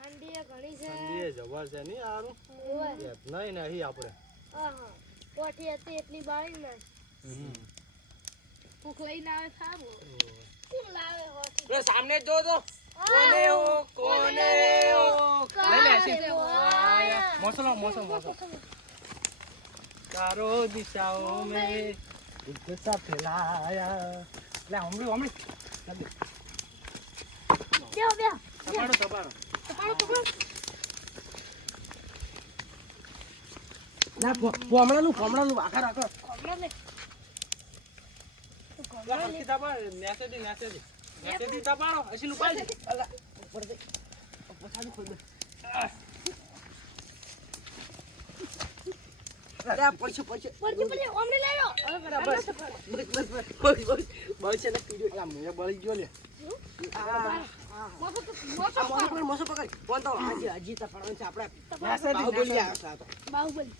ઠંડી ઘણી છે. ઠંડી જબર છે નહીં હારું? નહીં નહીં આપણે. કોઠી હતી એટલી બાળી ને. ભૂખ લઈને આવે સારું કોણ લાવે હોઠી? સામને જો તો કોને ઓ કોને ઓ ચારો દિશાઓ મેં ગુસ્સા ફેલાયા. લે હમણી હમણી. બે બેહો. તપાડો તપાડો તપાડો, તપાડો. ના ફોમણાનું ફોમણાનું આખા રાખો હમણાં લે. તું લા, ઘરમાં લે. હરખી તપાડ, નેસેથી, નેસેથી. નેસેથી તપાડો, હસી ઉપાડ દે. અલા ઉપર દે પછાડી ખોલ દે અરે પૈસે પૈસે પડતી, પડતી. હમણાં લઈ લો. બસ બસ બસ બસ બસ બસ છે ને પીડ્યો આ મને બળી ગયો લે મોસો. પકડ ફોન તો હજી હજી તો છે આપણે છે મસ્ત બાહુબલી.